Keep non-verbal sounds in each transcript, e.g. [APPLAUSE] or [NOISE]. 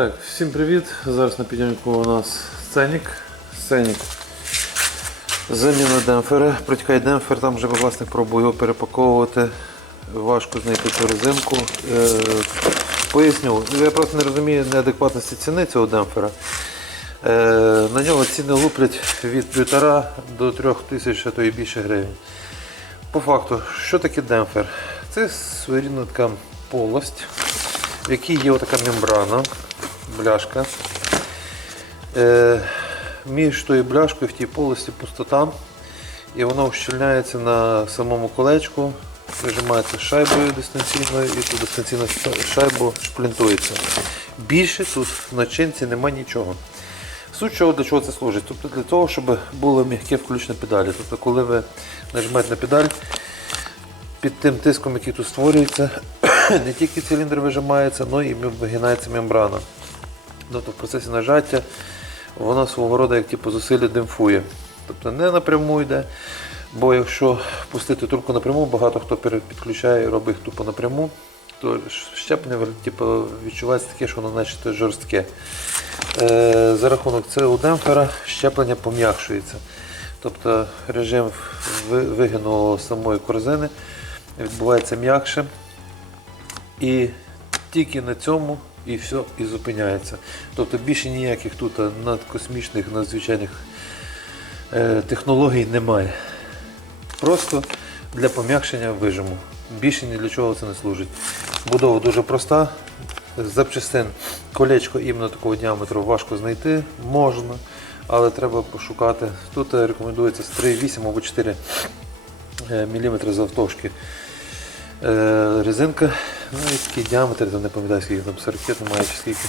Так, всім привіт. Зараз на підйомнику у нас сценік. Сценік. Заміна демпфера. Протікає демпфер, там вже власник пробує його перепаковувати. Важко знайти цю резинку. Е, поясню, я просто не розумію неадекватності ціни цього демпфера. Е, на нього ціни луплять від 1,5 до 3 тисяч, а то і більше гривень. По факту, що таке демпфер? Це своєрідна така полость, в якій є така мембрана, бляшка. Е, між тою бляшкою в тій полості пустота, і воно ущільняється на самому колечку, прижимається шайбою дистанційною і ту дистанційну шайбу шплінтується. Більше тут в начинці нема нічого. Суть чого для чого це служить? Тобто для того, щоб було м'яке включення педалі. Тобто, коли ви нажмете на педаль, під тим тиском, який тут створюється, [CLEARS THROAT] не тільки циліндр вижимається, але і вигинається мембрана. Тобто в процесі нажаття воно свого роду як типу, зусилля демпфує. Тобто не напряму йде, бо якщо пустити трубку напряму, багато хто підключає і робить їх тупо напряму, то щеплення типу, відчувається таке, що воно наче жорстке. Е, за рахунок цього демпфера щеплення пом'якшується. Тобто режим ви- вигину самої корзини відбувається м'якше. І тільки на цьому і все, і зупиняється. Тобто більше ніяких тут надкосмічних, надзвичайних е, технологій немає. Просто для пом'якшення вижиму. Більше ні для чого це не служить. Будова дуже проста. Запчастин колечко іменно такого діаметру важко знайти, можна, але треба пошукати. Тут е, рекомендується з 3,8 або 4 мм завтовшки. Е, резинка, ну і такий діаметр, там не пам'ятаю скільки там 40 немає чи скільки.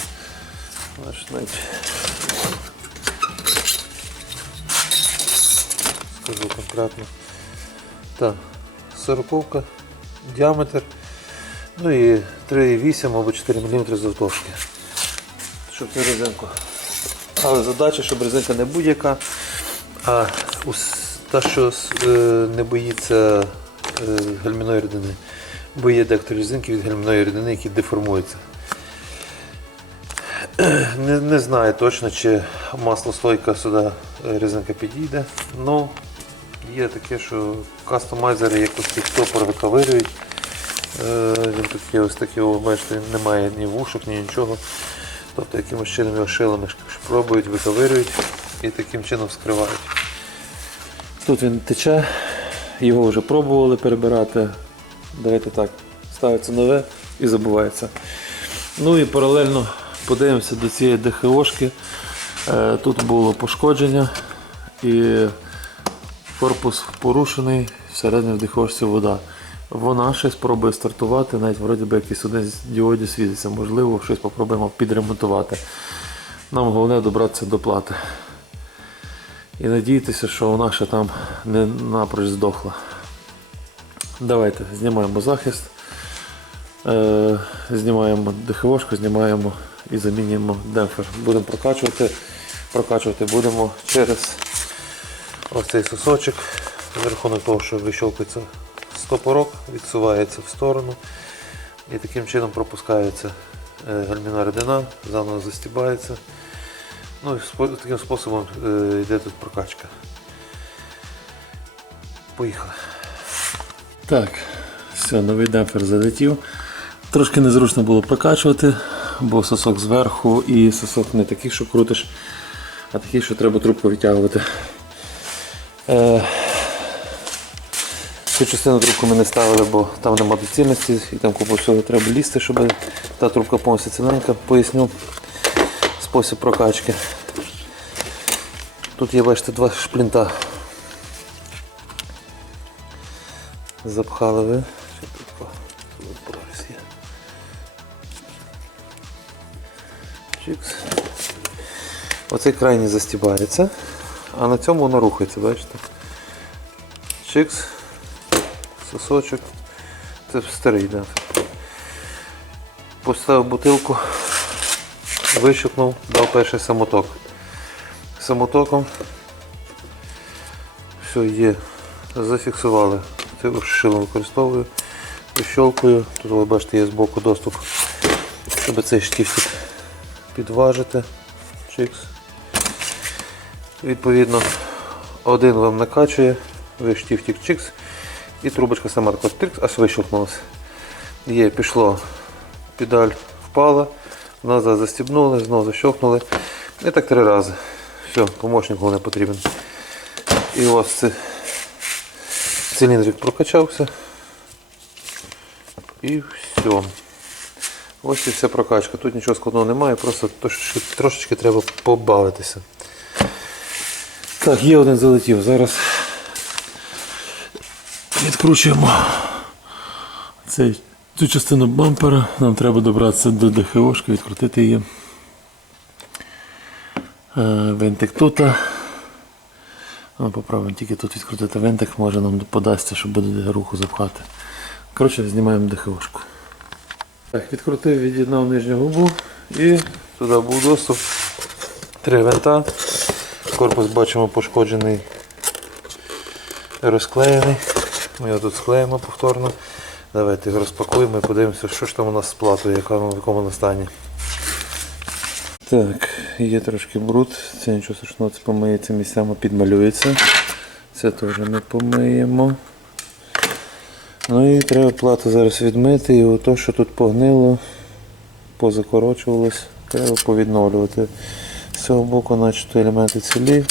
Значить, навіть скажу конкретно. Так, 40 діаметр, ну і 3,8 або 4 мм завтовшки. Щоб цю резинку. Але задача, щоб резинка не будь-яка, а та, що е, не боїться е, гальмівної рідини. Бо є декоторі резинки від гальмівної рідини, які деформуються. [CLEARS THROAT] Не, не знаю точно, чи маслостойка сюди е, резинка підійде. Ну, є таке, що кастомайзери якось тих топор виковирюють. Е, Він такий ось такий, бачите, немає ні вушок, ні нічого. Тобто якимось чином його шилами пробують, виковирюють і таким чином скривають. Тут він тече, його вже пробували перебирати. Давайте так, ставиться нове і забувається. Ну і паралельно подивимося до цієї ДХОшки. Е, Тут було пошкодження і корпус порушений, всередині в ДХОшці вода. Вона щось пробує стартувати, навіть вроді би якийсь один з діодів світиться, можливо, щось попробуємо підремонтувати. Нам головне добратися до плати. І надіятися, що вона ще там не напроч здохла. Давайте знімаємо захист, е, знімаємо ДХОшку, знімаємо і замінюємо демпфер. Будемо прокачувати. Прокачувати будемо через ось цей сосочок. За рахунок того, що вищолкується стопорок, відсувається в сторону і таким чином пропускається е, гальмівна рідина, заново застібається. Ну і таким способом е, йде тут прокачка. Поїхали. Так, все, новий демпфер залетів. Трошки незручно було прокачувати, бо сосок зверху і сосок не такий, що крутиш, а такий, що треба трубку відтягувати. Е, Цю частину трубку ми не ставили, бо там нема доцільності і там купу всього треба лізти, щоб та трубка повністю ціленька. Поясню спосіб прокачки. Тут є, бачите, два шплінта. Запхали ви. Чикс. Оцей крайній застібається, а на цьому воно рухається, бачите? Чикс, сосочок. Це старий, да. Поставив бутилку, вищукнув, дав перший самоток. Самотоком все є, зафіксували. Шило використовую, вищолкую. Тут ви бачите є збоку доступ, щоб цей штифтик підважите. Чикс. Відповідно, один вам накачує, ви штифтик чикс, і трубочка сама така трикс, аж вищухнулася. Є, пішло, педаль впала, назад застібнули, знову защелкнули. І так три рази. Все, помощник головне потрібен. І вас це циліндрик прокачався. І все. Ось і вся прокачка. Тут нічого складного немає, просто трошечки, трошечки треба побавитися. Так, є один залетів. Зараз відкручуємо цей, цю частину бампера. Нам треба добратися до ДХОшки, відкрутити її. Е, Винтик тут. Ну, попробуємо тільки тут відкрутити винтик, може нам подасться, щоб буде руху запхати. Коротше, знімаємо ДХОшку. Так, відкрутив, від'єднав нижню губу і туди був доступ. Три винта. Корпус бачимо пошкоджений, розклеєний. Ми його тут склеїмо повторно. Давайте його розпакуємо і подивимося, що ж там у нас з платою, яка в якому стані. Так, є трошки бруд, це нічого страшного, це помиється місцями підмалюється. Це теж ми помиємо. Ну і треба плату зараз відмити, і ото, що тут погнило, позакорочувалось, треба повідновлювати. З цього боку начебто елементи цілі.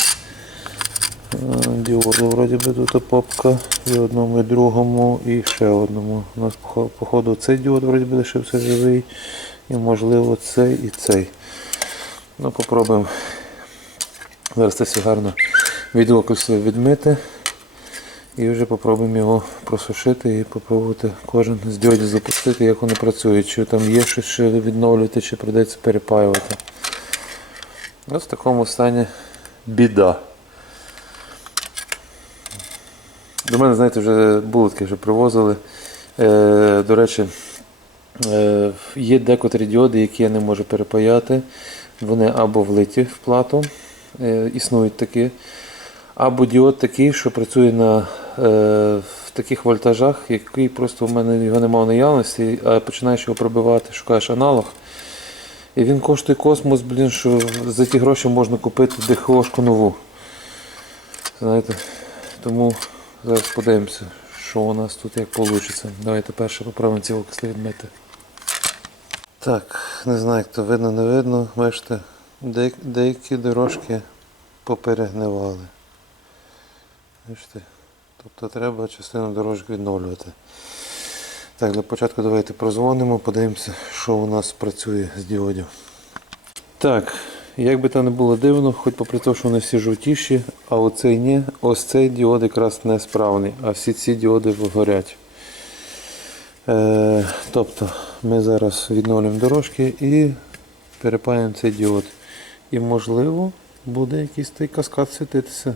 Діоду вроді би тут попка і одному, і другому, і ще одному. У нас похо- походу цей діод вроді би лишився живий. І можливо цей і цей. Ну, попробуємо зараз це все гарно від окису відмити. І вже попробуємо його просушити і попробувати кожен з діодів запустити, як вони працюють, чи там є щось ще відновлювати, чи прийдеться перепаювати. Ось в такому стані біда. До мене, знаєте, вже булочки вже привозили. Е, до речі, е, є декотрі діоди, які я не можу перепаяти. Вони або влиті в плату, е, існують такі. Або діод такий, що працює на е, в таких вольтажах, який просто в мене його немає в наявності, а починаєш його пробивати, шукаєш аналог. І він коштує космос, блін, що за ті гроші можна купити ДХОшку нову. Знаєте, тому зараз подивимося, що у нас тут як вийде. Давайте перше попробуємо ці окисли відмити. Так, не знаю, як то видно, не видно. Бачите, деякі, дорожки поперегнивали. Бачите? Тобто треба частину дорожки відновлювати. Так, для початку давайте прозвонимо, подивимося, що у нас працює з діодів. Так, як би там не було дивно, хоч попри те, що вони всі жовтіші, а оцей ні, ось цей діод якраз несправний, а всі ці діоди горять. Е, тобто ми зараз відновлюємо дорожки і перепаємо цей діод. І можливо буде якийсь той каскад світитися.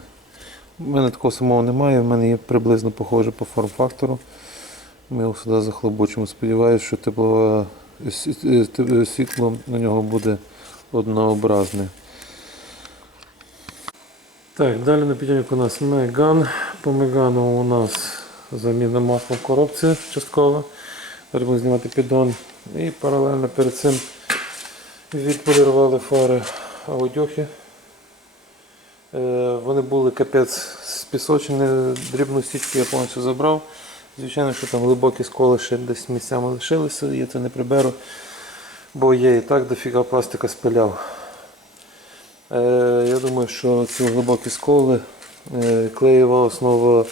У мене такого самого немає, в мене є приблизно похоже по форм-фактору. Ми його сюди захлобучимо. Сподіваюся, що теплове с- с- світло на нього буде однообразне. Так, далі на підйомнику у нас Меган. По Мегану у нас заміна масла в коробці. Зараз будемо знімати піддон. І паралельно перед цим відполірували фари аудіохи. Е, Вони були капець спісочені, дрібну стічку я повністю забрав. Звичайно, що там глибокі сколи ще десь місцями лишилися, я це не приберу, бо я і так дофіга пластика спиляв. Е, я думаю, що ці глибокі сколи е, клеєва основа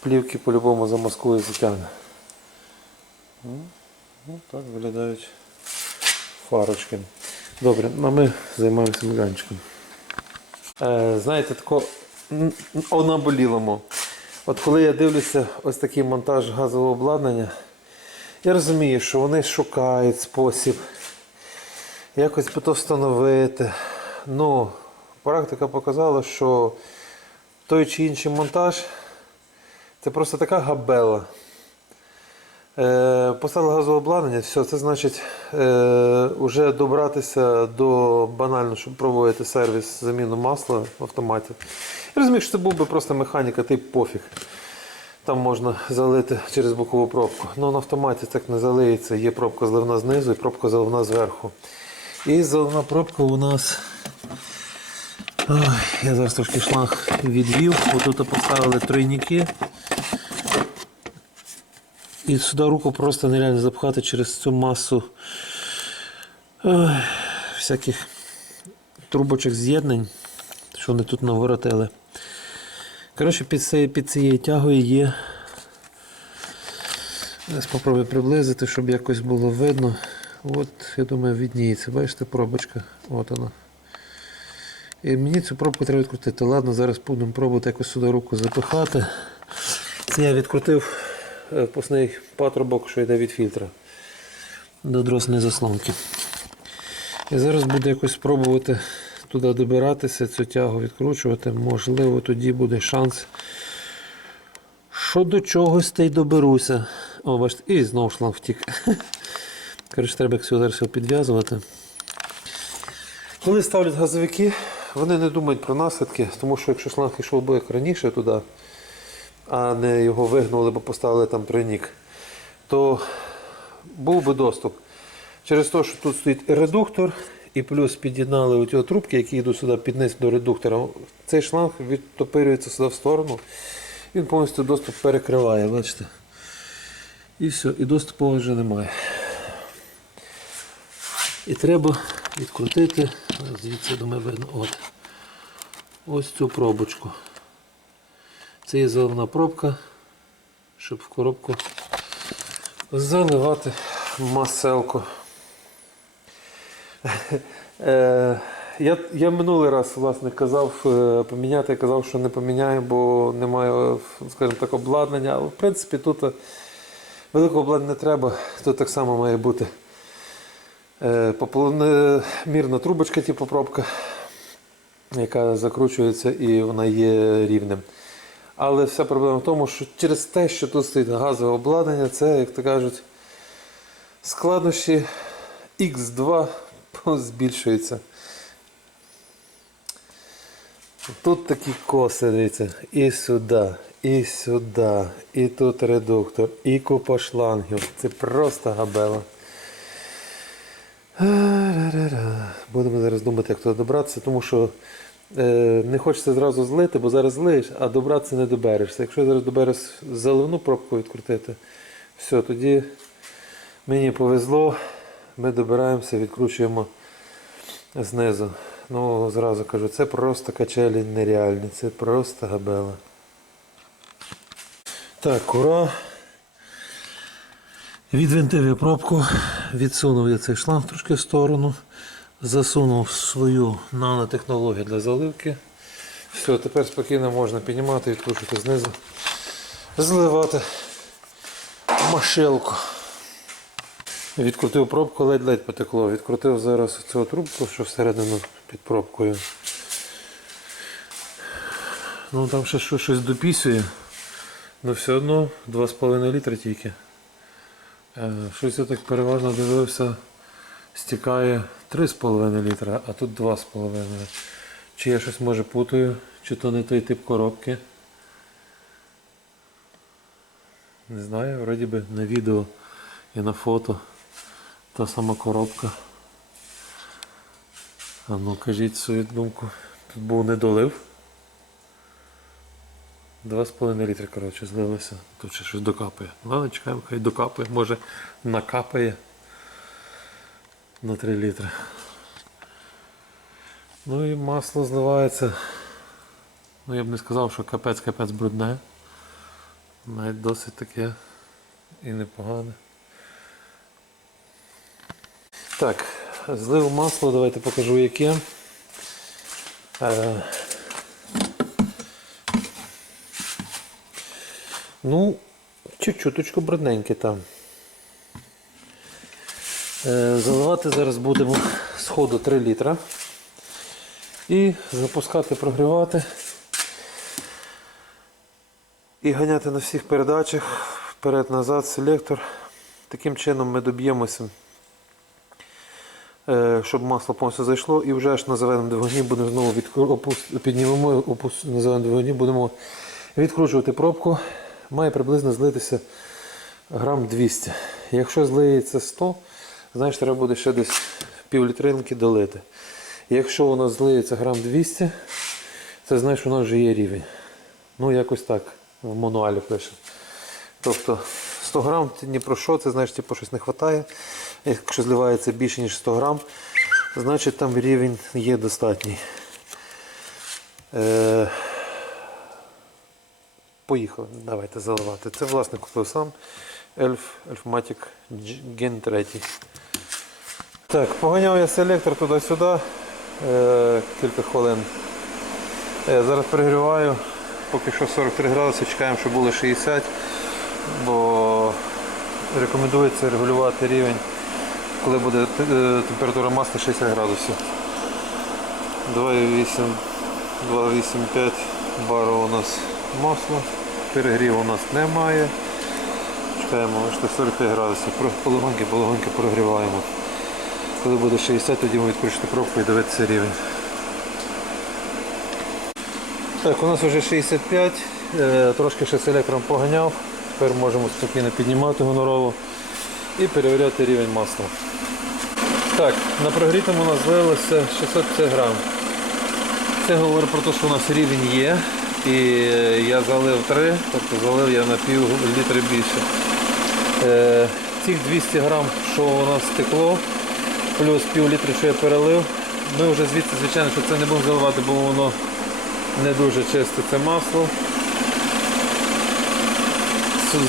плівки по-любому замаскує затягне. Ну, ну, так виглядають фарочки. Добре, а ми займаємося міганчиком. Е, знаєте, тако м, м, о наболілому. От коли я дивлюся ось такий монтаж газового обладнання, я розумію, що вони шукають спосіб якось би то встановити. Ну, практика показала, що той чи інший монтаж це просто така габела. Е, поставили газове обладнання, все, це значить е, вже добратися до банально, щоб проводити сервіс заміну масла в автоматі. Я розумію, що це був би просто механіка, тип пофіг. Там можна залити через бокову пробку. Ну на автоматі так не залиється. Є пробка зливна знизу і пробка заливна зверху. І заливна пробка у нас. Ой, я зараз трошки шланг відвів. Отут поставили тройники. І сюди руку просто нереально запхати через цю масу ой, всяких трубочок з'єднань, що вони тут наворотили. Коротше, під, цією- під цією тягою є. Зараз спробую приблизити, щоб якось було видно. От, я думаю, відніється. Бачите, пробочка. От вона. І мені цю пробку треба відкрутити. Ладно, зараз будемо пробувати якось сюди руку запихати. Це я відкрутив впускний патрубок, що йде від фільтра до дросної заслонки. І зараз буду якось спробувати туди добиратися, цю тягу відкручувати. Можливо, тоді буде шанс, що до чогось та й доберуся. О, бачите, і знову шланг втік. [LAUGHS] Коротше, треба як зараз підв'язувати. Коли ставлять газовики, вони не думають про наслідки, тому що якщо шланг йшов би як раніше туди, а не його вигнули, бо поставили там тройник, то був би доступ. Через те, що тут стоїть редуктор, і плюс під'єднали оті трубки, які йдуть сюди під низ до редуктора. Цей шланг відтопирюється сюди в сторону. Він повністю доступ перекриває, бачите. І все, і доступу вже немає. І треба відкрутити, звідси думаю видно, от. Ось цю пробочку. Це є заливна пробка, щоб в коробку заливати маселку. Е, Я, я минулий раз власне казав е, поміняти, я казав, що не поміняю, бо немає, скажімо так, обладнання. Але в принципі тут е, великого обладнання не треба, тут так само має бути мірна трубочка, типу пробка, яка закручується і вона є рівнем. Але вся проблема в тому, що через те, що тут стоїть газове обладнання, це, як то кажуть, складнощі Х2 збільшуються. Тут такі коси, дивіться, і сюди, і сюди, і тут редуктор, і купа шлангів. Це просто габела. Будемо зараз думати, як туди добратися, тому що не хочеться зразу злити, бо зараз злиєш, а добратися не доберешся. Якщо я зараз доберусь заливну пробку відкрутити, все, тоді мені повезло, ми добираємося, відкручуємо знизу. Ну, зразу кажу, це просто качелі нереальні, це просто габела. Так, ура. Відвинтив я пробку, відсунув я цей шланг трошки в сторону, засунув свою нанотехнологію для заливки. Все, тепер спокійно можна піднімати, відкручувати знизу, зливати машилку. Відкрутив пробку, ледь-ледь потекло. Відкрутив зараз цю трубку, що всередину під пробкою. Ну там ще щось, щось допісує. Ну все одно 2,5 літра тільки. Е, Щось я так переважно дивився, стікає 3,5 літра, а тут 2,5. Чи я щось може путаю, чи то не той тип коробки. Не знаю, вроді би на відео і на фото та сама коробка. А ну кажіть свою думку. Тут був недолив. 2,5 літри, коротше, злилося. Тут ще щось докапає. Ладно, чекаємо, хай докапає, може накапає на 3 літри. Ну і масло зливається. Ну я б не сказав, що капець-капець брудне. Навіть досить таке і непогане. Так, злив масло, давайте покажу яке. Е, Ну, чуть-чуточку брудненьке там. Е, Заливати зараз будемо з ходу 3 літра. І запускати, прогрівати. І ганяти на всіх передачах вперед-назад селектор. Таким чином ми доб'ємося, е, щоб масло повністю зайшло і вже аж на зеленому двигуні будемо знову піднімемо на зеленому двигуні, будемо відкручувати пробку. Має приблизно злитися грам 200. Якщо злиється 100, значить треба буде ще десь пів літринки долити. Якщо у нас злиється грам 200, це значить, у нас вже є рівень. Ну, якось так в мануалі пише. Тобто 100 грам ні про що, це значить, типу, щось не вистачає. Якщо зливається більше, ніж 100 грам, значить там рівень є достатній. Е, Поїхали, давайте заливати. Це власне купив сам Elf Elfmatic Gen 3. Так, поганяв я селектор туди-сюди е, кілька хвилин. Е, зараз перегріваю, поки що 43 градуси, чекаємо, щоб було 60, бо рекомендується регулювати рівень, коли буде е, температура масла 60 градусів. 2,8 2,85 бару у нас масло, перегріву у нас немає. Чекаємо аж 45 градусів, Про- полегоньки, полегоньки прогріваємо. Коли буде 60, тоді ми відкручити пробку і дивитися рівень. Так, у нас вже 65, е, трошки ще селектором поганяв. Тепер можемо спокійно піднімати гонорово і перевіряти рівень масла. Так, на прогрітому у нас злилося 650 грам. Це говорить про те, що у нас рівень є. І я залив 3, тобто залив я на пів літри більше. Е, цих 200 грам, що у нас стекло, плюс пів літри, що я перелив, ми вже звідси, звичайно, що це не будемо заливати, бо воно не дуже чисте це масло.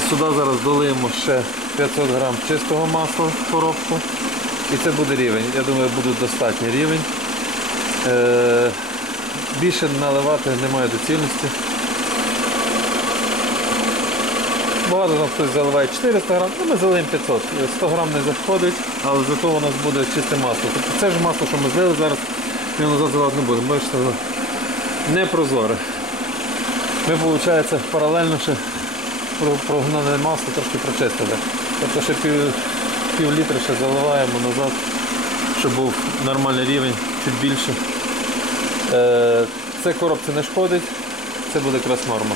Сюди зараз долиємо ще 500 грам чистого масла в коробку. І це буде рівень. Я думаю, буде достатній рівень. Е, більше наливати немає доцільності. Багато там хтось заливає 400 грам, ну ми заливаємо 500. 100 грам не заходить, але зато у нас буде чисте масло. Тобто це ж масло, що ми злили зараз, назад заливати не будемо. Бачите, воно не прозоре. Ми, виходить, паралельно ще прогнане масло трошки прочистили. Тобто ще пів, пів літра ще заливаємо назад, щоб був нормальний рівень, чуть більше. Е, Це коробці не шкодить, це буде якраз норма.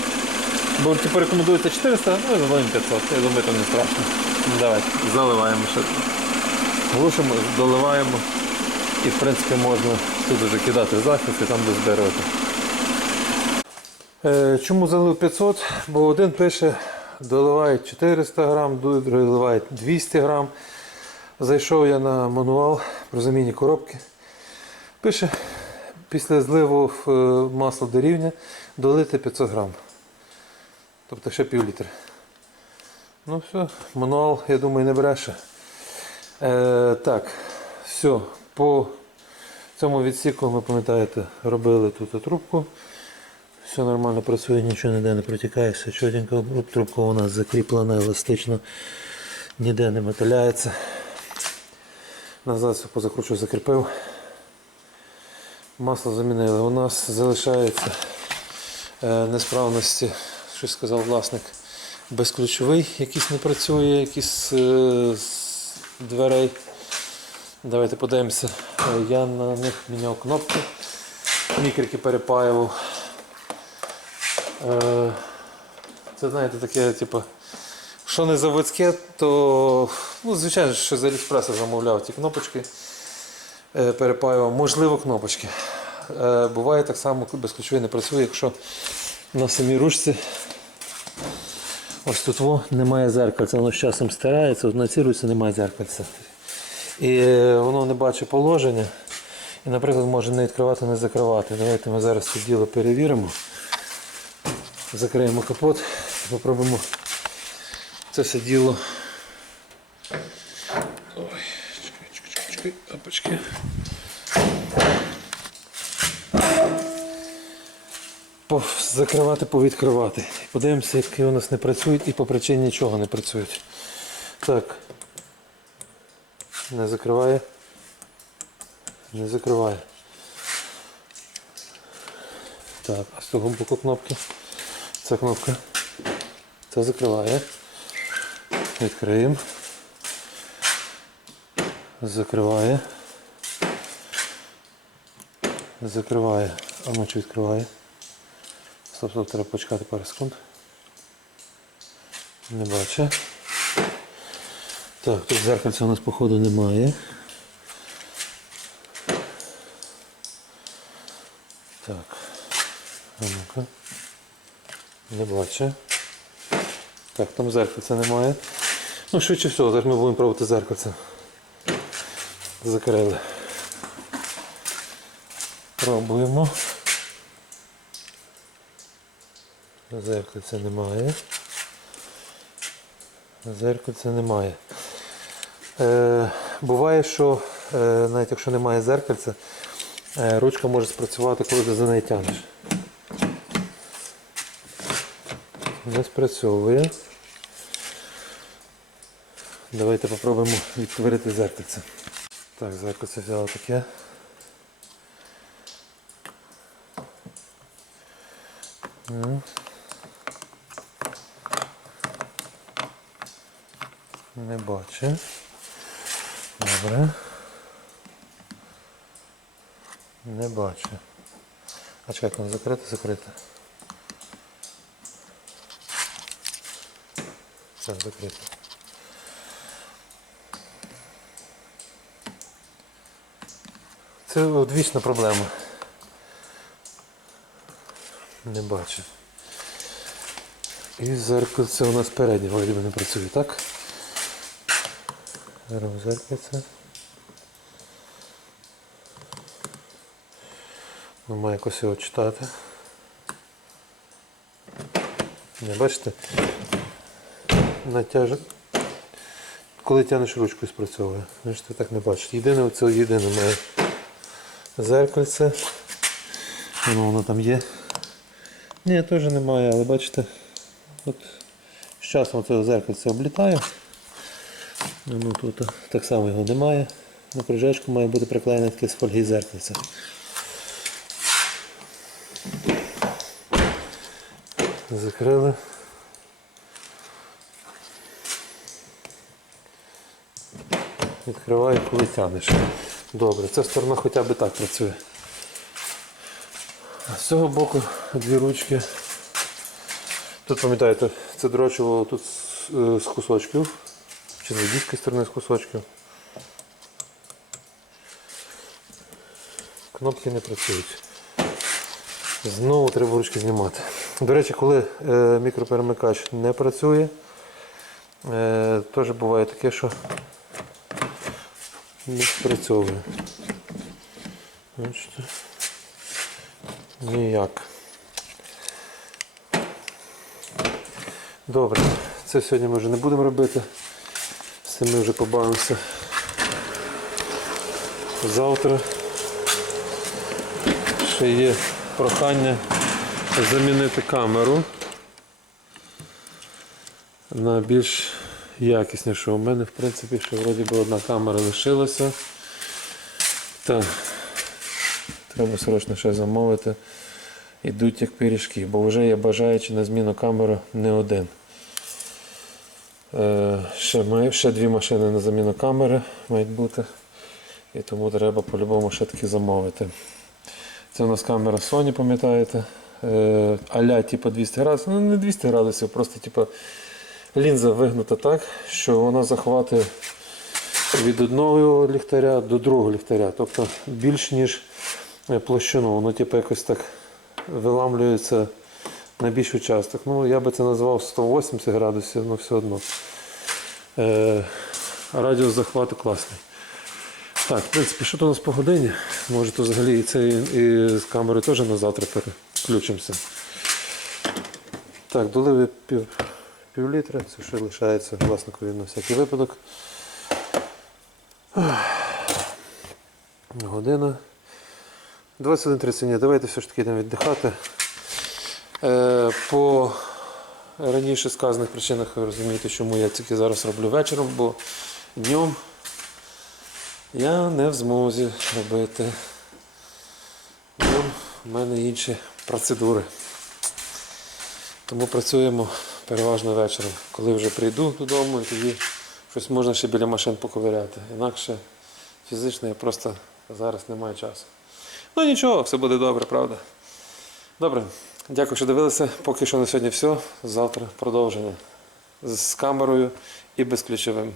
Бо типу рекомендується 400, ну і заливаємо 500, я думаю, це не страшно. Ну, Давайте, заливаємо ще. Глушимо, доливаємо і в принципі можна тут вже кидати захист і там дозбирати. Е, Чому залив 500? Бо один пише, доливають 400 грам, другий доливають 200 грам. Зайшов я на мануал про заміні коробки. Пише, після зливу в, е, до рівня долити 500 грам. Тобто ще пів літра. Ну все, мануал, я думаю, не бреше. Е, так, все, по цьому відсіку, ви пам'ятаєте, робили тут трубку. Все нормально працює, нічого ніде не протікає, все чотенько. Трубка у нас закріплена еластично, ніде не металяється. Назад все позакручу, закріпив. Масло замінили. У нас залишається е, несправності, щось сказав власник, безключовий, якийсь не працює, якийсь е, з дверей. Давайте подивимося. Е, Я на них міняв кнопки, мікрики перепаював. Е, Це знаєте таке, типу, що не заводське, то ну, звичайно, що з Аліекспреса замовляв ті кнопочки, е, перепаював, можливо, кнопочки. Е, Буває так само, безключовий не працює, якщо на самій ручці ось тут во, немає зеркальця, воно з часом стирається, на цій немає зеркальця. І е, воно не бачить положення. І, наприклад, може не відкривати, не закривати. Давайте ми зараз це діло перевіримо. Закриємо капот, попробуємо це все діло. Ой, чекай, чекай, чекай, опачки. Закривати, повідкривати. Подивимося, які у нас не працюють і по причині чого не працюють. Так. Не закриває. Не закриває. Так, а з того боку кнопки. Ця кнопка. Це закриває. Відкриємо. Закриває. Закриває. А ну чи відкриває? Тобто треба почекати пару секунд. Не бачу. Так, тут зеркальця у нас походу немає. Так, а ну-ка. Не бачу. Так, там зеркальця немає. Ну, швидше всього, зараз ми будемо пробувати зеркальце. Закрили. Пробуємо. Зеркальця немає. Зеркальця немає. Е, буває, що е, навіть якщо немає зеркальця, е, ручка може спрацювати, коли ти за неї тягнеш. Не спрацьовує. Давайте попробуємо відтворити зеркальце. Так, зеркальце взяло таке. Бачу. Добре. Не бачу. А чекайте, воно закрите, закрите. Так, закрите. Це одвічна проблема. Не бачу. І зеркальце у нас переднє, вроді би не працює, так? Зеркальце. Ну, має якось його читати. Не бачите? Натяжок. Коли тянеш ручкою спрацьовує. Бачите, так не бачите. Єдине оце єдине має зеркальце. Воно, воно там є. Ні, теж немає, але бачите, от з часом це зеркальце облітає. Ну тут так само його немає. На кружечку має бути приклеєне таке з фольги зеркальце. Закрили. Відкриваю, коли тянеш. Добре, ця сторона хоча б так працює. А з цього боку дві ручки. Тут пам'ятаєте, це дрочило тут з, е, кусочків. Чи з водійської сторони з кусочків. Кнопки не працюють. Знову треба ручки знімати. До речі, коли е, мікроперемикач не працює, е, теж буває таке, що не спрацьовує. Бачите? Ніяк. Добре, це сьогодні ми вже не будемо робити. Цим ми вже побавимося. Завтра ще є прохання замінити камеру на більш якіснішу. У мене в принципі ще вроді би одна камера лишилася. Так, треба срочно ще замовити. Ідуть як пиріжки, бо вже є бажаючи на зміну камери не один. Е, ще, маю, ще дві машини на заміну камери мають бути. І тому треба по-любому ще таки замовити. Це у нас камера Sony, пам'ятаєте? Е, аля типу 200 градусів. Ну не 200 градусів, просто типу, лінза вигнута так, що вона захватує від одного ліхтаря до другого ліхтаря. Тобто більш ніж е, площину. Воно типу, якось так виламлюється на більш участок. Ну, я би це назвав 180 градусів, але все одно. Е, радіус захвату класний. Так, в принципі, що то у нас по годині? Може, то взагалі і це і з камери теж на завтра переключимося. Так, долили пів, пів літра, це ще лишається власникові на всякий випадок. Година. 21.30. Ні, давайте все ж таки йдемо віддихати. Е, по раніше сказаних причинах ви розумієте, чому я тільки зараз роблю вечором, бо днем я не в змозі робити. Днем в мене інші процедури. Тому працюємо переважно вечором. Коли вже прийду додому, і тоді щось можна ще біля машин поковиряти. Інакше фізично я просто зараз не маю часу. Ну нічого, все буде добре, правда? Добре, дякую, що дивилися. Поки що на сьогодні все. Завтра продовження з камерою і безключовим.